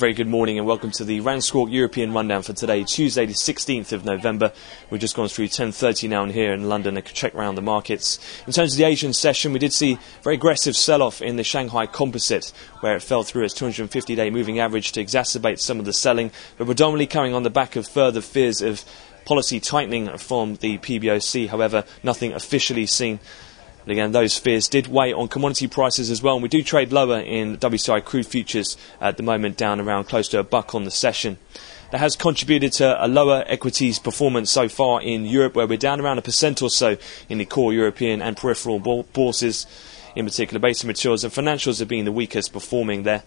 very good morning and welcome to the RANsquawk European Rundown for today, Tuesday the 16th of November. We've just gone through 10:30 now and here in London and check around the markets. In terms of the Asian session, we did see a very aggressive sell-off in the Shanghai Composite, where it fell through its 250-day moving average to exacerbate some of the selling, but predominantly coming on the back of further fears of policy tightening from the PBOC. However, nothing officially seen. But again, those fears did weigh on commodity prices as well, and we do trade lower in WTI crude futures at the moment, down around close to $1 on the session. That has contributed to a lower equities performance so far in Europe, where we're down around 1% or so in the core European and peripheral bourses. In particular, basic materials and financials have been the weakest performing there.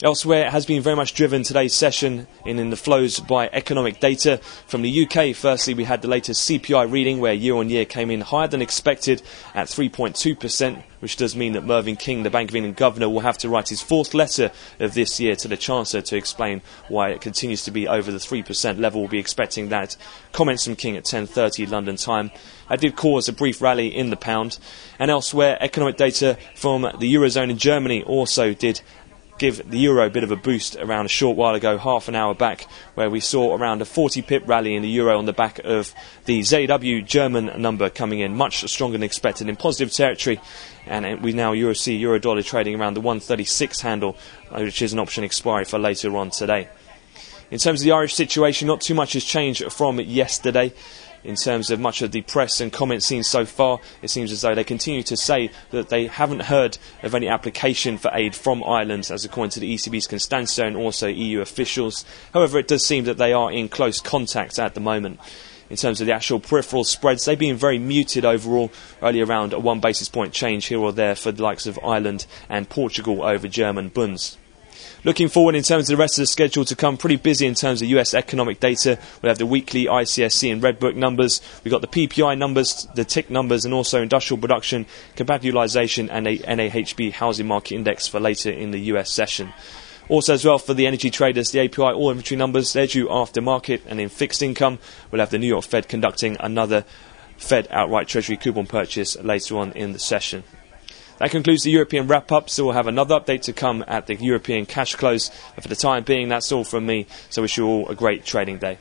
Elsewhere, it has been very much driven today's session in the flows by economic data from the UK. Firstly, we had the latest CPI reading, where year-on-year came in higher than expected at 3.2%, which does mean that Mervyn King, the Bank of England governor, will have to write his fourth letter of this year to the Chancellor to explain why it continues to be over the 3% level. We'll be expecting that. Comments from King at 10:30 London time. That did cause a brief rally in the pound. And elsewhere, economic data from the Eurozone and Germany also did give the euro a bit of a boost around a short while ago, half an hour back, where we saw around a 40 pip rally in the euro on the back of the ZW German number coming in much stronger than expected in positive territory. And we now see euro dollar trading around the 136 handle, which is an option expiry for later on today. In terms of the Irish situation, not too much has changed from yesterday. In terms of much of the press and comments seen so far, it seems as though they continue to say that they haven't heard of any application for aid from Ireland, as according to the ECB's Constantia and also EU officials. However, it does seem that they are in close contact at the moment. In terms of the actual peripheral spreads, they've been very muted overall, only around a 1 basis point change here or there for the likes of Ireland and Portugal over German bunds. Looking forward in terms of the rest of the schedule to come, pretty busy in terms of US economic data. We'll have the weekly ICSC and Redbook numbers. We've got the PPI numbers, the TIC numbers, and also industrial production, capacity utilisation and a NAHB housing market index for later in the US session. Also as well for the energy traders, the API all inventory numbers, they're due after market. And in fixed income, we'll have the New York Fed conducting another Fed outright Treasury coupon purchase later on in the session. That concludes the European wrap-up, so we'll have another update to come at the European cash close. But for the time being, that's all from me, so wish you all a great trading day.